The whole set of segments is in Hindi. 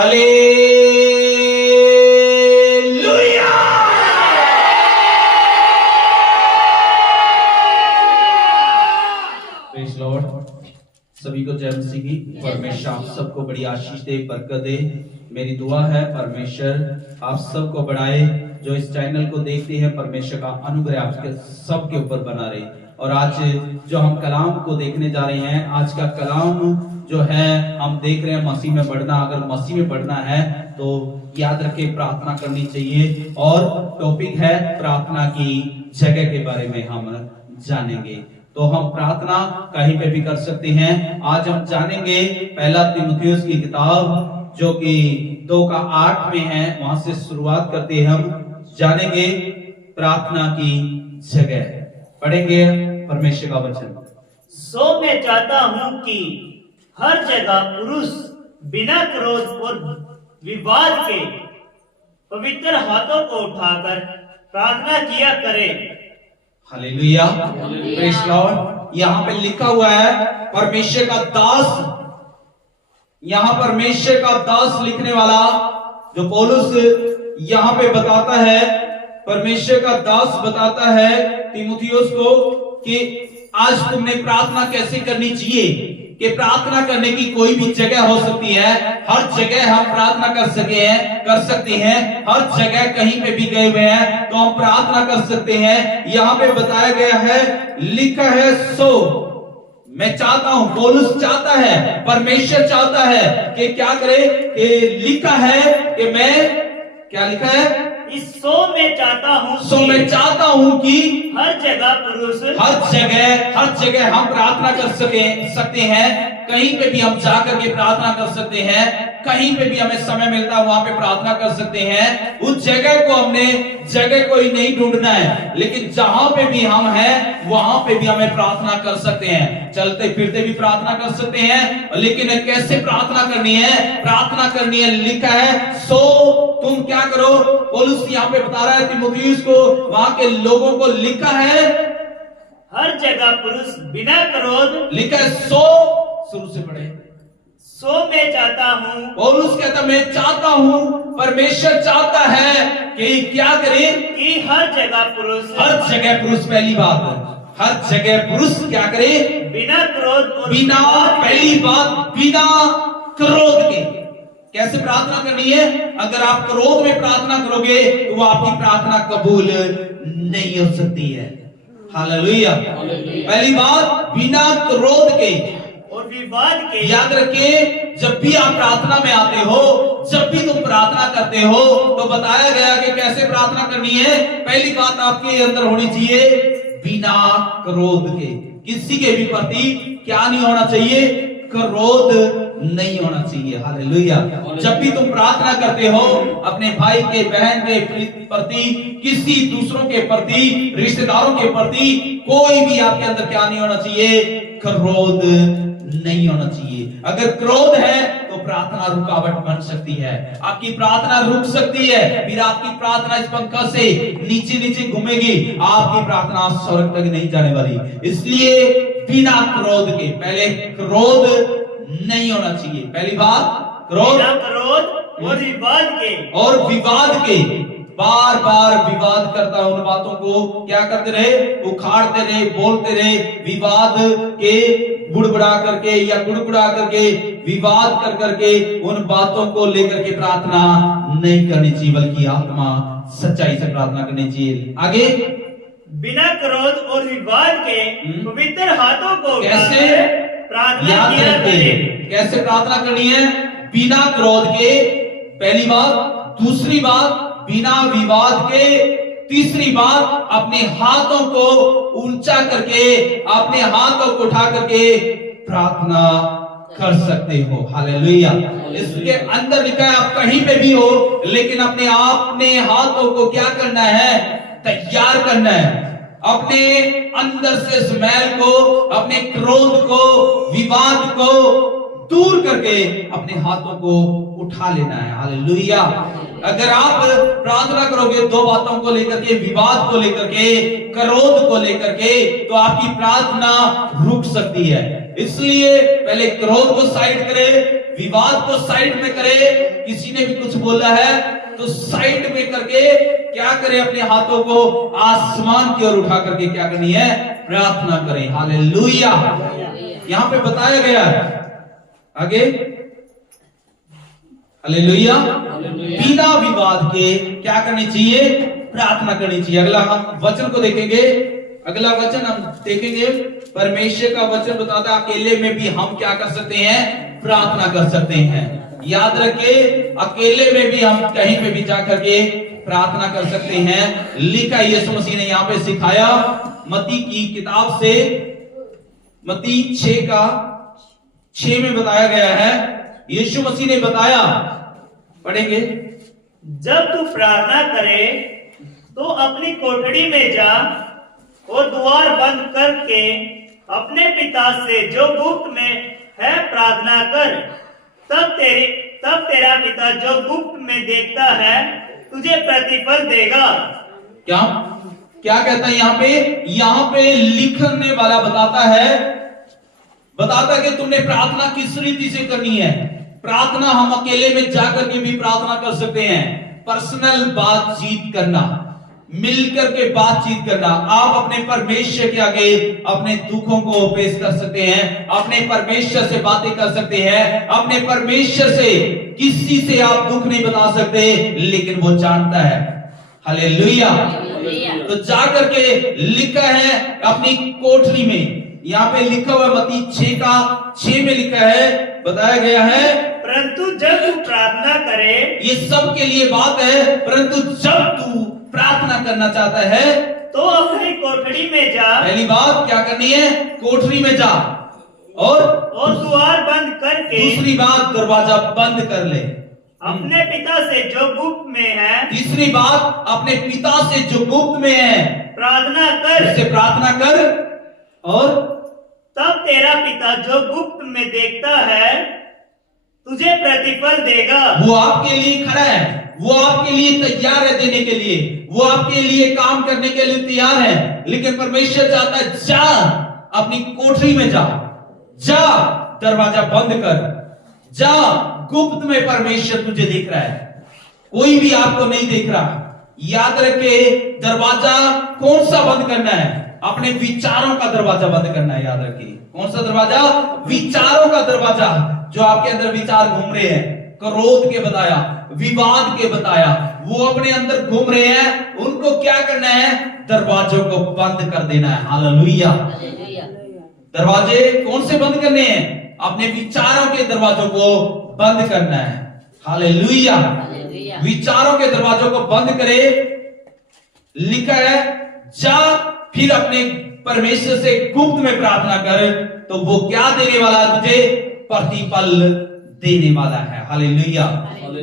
हालेलुया। Praise Lord. सभी को जय मसीह की। परमेश्वर आप सबको बड़ी आशीष दे, बरकत दे। मेरी दुआ है परमेश्वर आप सबको बढ़ाए। जो इस चैनल को देखते हैं परमेश्वर का अनुग्रह आपके सबके ऊपर बना रहे। और आज जो हम कलाम को देखने जा रहे हैं, आज का कलाम जो है हम देख रहे हैं मसीह में बढ़ना। अगर मसीह में बढ़ना है तो याद रखें प्रार्थना करनी चाहिए। और टॉपिक है प्रार्थना की जगह के बारे में हम जानेंगे। तो हम प्रार्थना कहीं पे भी कर सकते हैं। आज हम जानेंगे पहला तीमुथियुस की किताब जो कि 2:8 में है, वहां से शुरुआत करते हैं। हम जानेंगे प्रार्थना की जगह, पढ़ेंगे परमेश्वर का वचन। सो मैं चाहता हूं कि हर जगह पुरुष बिना क्रोध और विवाद के पवित्र हाथों को उठाकर प्रार्थना किया करे। Hallelujah, praise Lord. यहाँ पे लिखा हुआ है परमेश्वर का दास, यहाँ परमेश्वर का दास लिखने वाला जो पौलुस यहाँ पे बताता है, परमेश्वर का दास बताता है तीमुथियुस को कि आज तुमने प्रार्थना कैसे करनी चाहिए। कि प्रार्थना करने की कोई भी जगह हो सकती है, हर जगह हम प्रार्थना कर सकते हैं। हर जगह कहीं पे भी गए हुए हैं तो हम प्रार्थना कर सकते हैं। यहाँ पे बताया गया है, लिखा है सो मैं चाहता हूं, पौलुस चाहता है, परमेश्वर चाहता है कि क्या करे। कि लिखा है कि मैं, क्या लिखा है, इस सो मैं चाहता हूं कि हर जगह पुरुष, हर जगह हम प्रार्थना कर सकते हैं। कहीं पे भी हम जाकर के प्रार्थना कर सकते हैं। कहीं पे भी हमें समय मिलता है वहां पे प्रार्थना कर सकते हैं। उस जगह को ही नहीं ढूंढना है, लेकिन जहां पे भी हम हैं वहां पे भी हमें प्रार्थना कर सकते हैं। चलते फिरते भी प्रार्थना कर सकते हैं। लेकिन कैसे प्रार्थना करनी है? प्रार्थना करनी है, लिखा है सो तुम क्या करो। पौलुस यहाँ पे बता रहा है तीमुथियुस को, वहां के लोगों को, लिखा है हर जगह पुरुष बिना क्रोध, लिखा है सो, शुरू से पढ़े। सो मैं चाहता हूं, पौलुस कहता मैं चाहता हूं, परमेश्वर चाहता है कि क्या करे कि हर जगह पुरुष, पहली बात है, हर जगह पुरुष क्या करे, बिना क्रोध और पहली बात बिना क्रोध के। कैसे प्रार्थना करनी है? अगर आप क्रोध में प्रार्थना करोगे तो वो आपकी प्रार्थना कबूल नहीं हो सकती है। हालेलुया। पहली बात बिना क्रोध के और विवाद के। याद रखिए, जब भी आप प्रार्थना में आते हो, जब भी तुम प्रार्थना करते हो तो बताया गया कि कैसे प्रार्थना करनी है। पहली बात आपके अंदर होनी चाहिए बिना क्रोध के। किसी के भी प्रति क्या नहीं होना चाहिए? क्रोध नहीं होना चाहिए। हालेलुया। जब भी तुम प्रार्थना करते हो अपने भाई के, बहन के प्रति, किसी दूसरों के प्रति, रिश्तेदारों के प्रति, कोई भी आपके अंदर क्या नहीं होना चाहिए? क्रोध नहीं होना चाहिए। अगर क्रोध है तो प्रार्थना रुकावट बन सकती है, आपकी प्रार्थना रुक सकती है। फिर आपकी प्रार्थना इस पंखा से नीचे नीचे घूमेगी, आपकी प्रार्थना स्वर्ग तक नहीं जाने वाली। इसलिए बिना क्रोध के, पहले क्रोध नहीं होना चाहिए। पहली बात क्रोध और विवाद के बार बार विवाद करता उन बातों को क्या करते रहे? उखाड़ते रहे, बोलते रहे, विवाद के बुड़बुड़ा करके या गुड़गुड़ा करके, विवाद कर करके उन बातों को लेकर के प्रार्थना नहीं करनी चाहिए, बल्कि आत्मा सच्चाई से प्रार्थना करनी चाहिए। आगे बिना क्रोध और विवाद के पवित्र हाथों को कैसे प्रार्थना किया करे। कैसे प्रार्थना करनी है? बिना क्रोध के, पहली बात। दूसरी बात बिना विवाद के। तीसरी बात अपने हाथों को ऊंचा करके, अपने हाथों को उठा करके प्रार्थना कर सकते हो। हालेलुया। इसके अंदर लिखा है आप कहीं पे भी हो, लेकिन अपने हाथों को क्या करना है? तैयार करना है। अपने अंदर से स्मेल को, अपने क्रोध को, विवाद को दूर करके अपने हाथों को उठा लेना है। हालेलुया। अगर आप प्रार्थना करोगे दो बातों को लेकर के, विवाद को लेकर के, क्रोध को लेकर के, तो आपकी प्रार्थना रुक सकती है। इसलिए पहले क्रोध को साइड करें, विवाद को साइड में करे। किसी ने भी कुछ बोला है तो साइड में करके क्या करे, अपने हाथों को आसमान की ओर उठा करके क्या करनी है, प्रार्थना करें। हालेलुया। यहां पे बताया गया है आगे, हालेलुया, बिना विवाद के क्या करनी चाहिए, प्रार्थना करनी चाहिए। अगला हम वचन को देखेंगे, अगला वचन हम देखेंगे, परमेश्वर का वचन बताता है अकेले में भी हम क्या कर सकते हैं, प्रार्थना कर सकते हैं। याद रखें, अकेले में भी हम कहीं पे भी जाकर के प्रार्थना कर सकते हैं। लिखा यीशु मसीह ने यहाँ पे सिखाया, मत्ती की किताब से, मत्ती 6 में बताया गया है, यीशु मसीह ने बताया, पढ़ेंगे, जब तू प्रार्थना करे तो अपनी कोठरी में जा और द्वार बंद करके अपने पिता से जो गुप्त में है प्रार्थना कर, तब तेरा पिता जो गुप्त में देखता है तुझे प्रतिफल देगा। क्या क्या कहता है यहाँ पे लिखने वाला बताता है कि तुमने प्रार्थना किस रीति से करनी है। प्रार्थना हम अकेले में जाकर के भी प्रार्थना कर सकते हैं, पर्सनल बातचीत करना, मिलकर के बातचीत करना। आप अपने परमेश्वर के आगे अपने दुखों को पेश कर सकते हैं, अपने परमेश्वर से बातें कर सकते हैं। अपने परमेश्वर से किसी से आप दुख नहीं बता सकते, लेकिन वो जानता है। हालेलुया। तो जाकर के लिखा है अपनी कोठरी में, यहाँ पे लिखा हुआ मत्ती 6 में लिखा है, बताया गया है, परंतु जब तू प्रार्थना करे, ये सब के लिए बात है, परंतु जब तू प्रार्थना करना चाहता है तो अपनी कोठरी में जा। पहली बात क्या करनी है, कोठरी में जा, और द्वार बंद करके, दूसरी बात दरवाजा बंद कर ले, अपने पिता से जो गुप्त में है, तीसरी बात अपने पिता से जो गुप्त में है प्रार्थना कर, उससे प्रार्थना कर, और तब तेरा पिता जो गुप्त में देखता है तुझे प्रतिफल देगा। वो आपके लिए खड़ा है, वो आपके लिए तैयार है देने के लिए, वो आपके लिए काम करने के लिए तैयार है। लेकिन परमेश्वर चाहता है, जा अपनी कोठरी में जा, दरवाजा बंद कर, जा, गुप्त में परमेश्वर तुझे देख रहा है, कोई भी आपको नहीं देख रहा। याद रखे, दरवाजा कौन सा बंद करना है, अपने विचारों का दरवाजा बंद करना है। याद रखिए, कौन सा दरवाजा, विचारों का दरवाजा। जो आपके अंदर विचार घूम रहे हैं, क्रोध के बताया, विवाद के बताया, वो अपने अंदर घूम रहे हैं, उनको क्या करना है, दरवाजों को बंद कर देना है। हालेलुया। दरवाजे कौन से बंद करने हैं, अपने विचारों के दरवाजों को बंद करना है। हालेलुया। विचारों के दरवाजों को बंद करे, लिखा है, जा फिर अपने परमेश्वर से गुप्त में प्रार्थना कर, तो वो क्या देने वाला है, तुझे प्रतिफल देने वाला है। हालेलुया।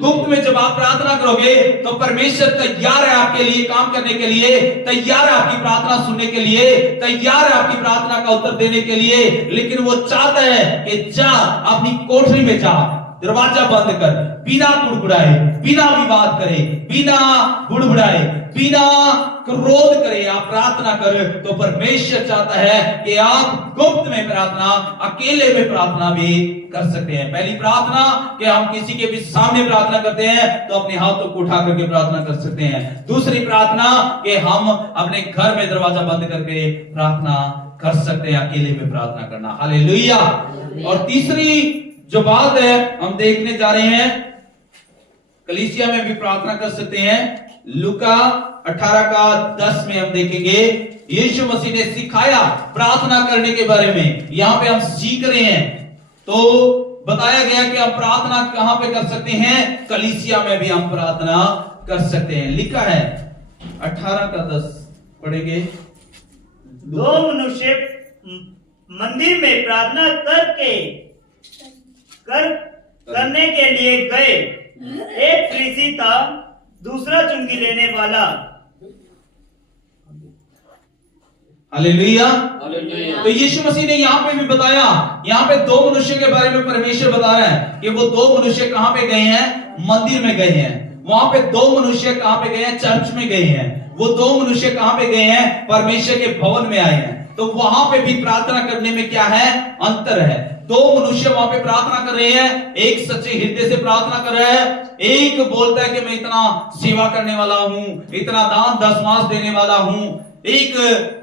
गुप्त में जब आप प्रार्थना करोगे तो परमेश्वर तैयार है आपके लिए काम करने के लिए, तैयार है आपकी प्रार्थना सुनने के लिए, तैयार है आपकी प्रार्थना का उत्तर देने के लिए। लेकिन वो चाहता है कि जा अपनी कोठरी में जा, दरवाजा बंद कर, बिना कुड़कुड़ाए, बिना विवाद करे, बिना बुड़बुड़ाए, बिना क्रोध करे आप प्रार्थना कर। तो परमेश्वर चाहता है कि आप गुप्त में प्रार्थना, अकेले में प्रार्थना भी कर सकते हैं। पहली प्रार्थना कि हम किसी के भी सामने प्रार्थना करते हैं तो अपने हाथों को उठा करके प्रार्थना कर सकते हैं। दूसरी प्रार्थना कि हम अपने घर में दरवाजा बंद करके प्रार्थना कर सकते हैं, अकेले में प्रार्थना करना। हालेलुया। और तीसरी जो बात है हम देखने जा रहे हैं, कलीसिया में भी प्रार्थना कर सकते हैं। लूका 18:10 में हम देखेंगे, यीशु मसीह ने सिखाया प्रार्थना करने के बारे में। यहां पे हम सीख रहे हैं, तो बताया गया कि हम प्रार्थना कहां पे कर सकते हैं, कलीसिया में भी हम प्रार्थना कर सकते हैं। लिखा है 18:10 पढ़ेंगे। दो मनुष्य मंदिर में प्रार्थना करने के लिए गए, एक फरीसी था, दूसरा चुंगी लेने वाला। हालेलुया। तो यीशु मसीह ने यहाँ पे भी बताया, यहाँ पे दो मनुष्य के बारे में परमेश्वर बता रहा है कि वो दो मनुष्य कहां पे गए हैं, मंदिर में गए हैं। वहां पे दो मनुष्य कहां पे गए हैं, चर्च में गए हैं। वो दो मनुष्य कहां पे गए हैं, परमेश्वर के भवन में आए हैं। तो वहां पे भी प्रार्थना करने में क्या है, अंतर है। दो मनुष्य वहां पे प्रार्थना कर रहे हैं, एक सच्चे हृदय से प्रार्थना कर रहा है, एक बोलता है कि मैं इतना सेवा करने वाला हूं, इतना दान दशमांश देने वाला हूं, एक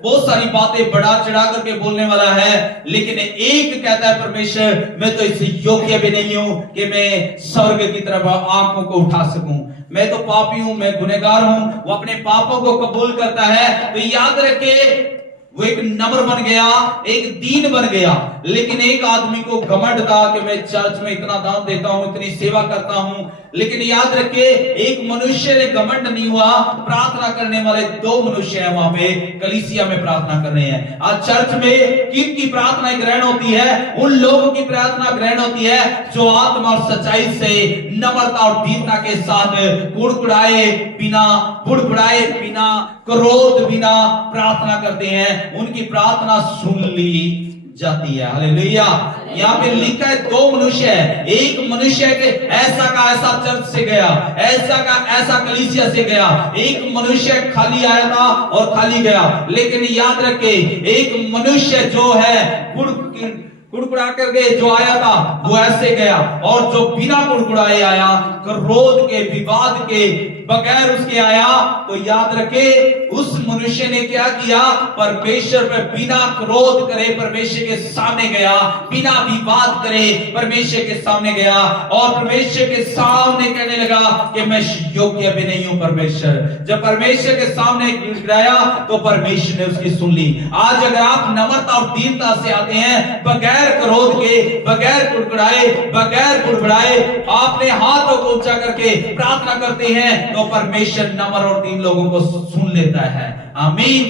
बहुत सारी बातें बढ़ा चढ़ा करके बोलने वाला है, लेकिन एक कहता है परमेश्वर मैं तो इससे योग्य भी नहीं हूं कि मैं स्वर्ग की तरफ आंखों को उठा सकूं, मैं तो पापी हूं, मैं गुनहगार हूं। वो अपने पापों को कबूल करता है। तो याद रखे वो एक नम्र बन गया, एक दीन बन गया। लेकिन एक आदमी को घमंड था कि मैं चर्च में इतना दान देता हूं, इतनी सेवा करता हूं। लेकिन याद रखे एक मनुष्य ने घमंड नहीं हुआ। प्रार्थना करने वाले दो मनुष्य हैं वहां पे कलीसिया में प्रार्थना कर रहे हैं। आज चर्च में किनकी प्रार्थना ग्रहण होती है? उन लोगों की प्रार्थना ग्रहण होती है जो आत्मा और सच्चाई से नम्रता और दीनता के साथ कुड़कुड़ाए बिना क्रोध बिना प्रार्थना करते हैं। उनकी प्रार्थना सुन ली जाती है। हालेलुया। यहाँ पे लिखा है दो मनुष्य है। एक मनुष्य के ऐसा का ऐसा चर्च से गया, ऐसा का ऐसा कलीसिया से गया। एक मनुष्य खाली आया था और खाली गया। लेकिन याद रखे एक मनुष्य जो है कुड़कुड़ा करके जो आया था वो ऐसे गया, और जो बिना कुड़कुड़ाए आया, क्रोध के विवाद के बगैर उसके आया, तो याद रखे उस मनुष्य ने क्या किया? परमेश्वर पे बिना क्रोध करे परमेश्वर के सामने गया, बिना विवाद करे परमेश्वर के सामने गया, और परमेश्वर के सामने कहने लगा कि मैं योग्य भी नहीं हूं परमेश्वर। जब परमेश्वर के सामने गिराया तो परमेश्वर ने उसकी सुन ली। आज अगर आप नम्रता और दीनता से आते हैं, बगैर क्रोध के, बगैर कुड़कुड़ाए, बगैर बुड़बुड़ाए, आपने हाथों को ऊंचा करके प्रार्थना करते हैं, तो परमेश्वर नम्र और दीन लोगों को सुन लेता है। आमीन।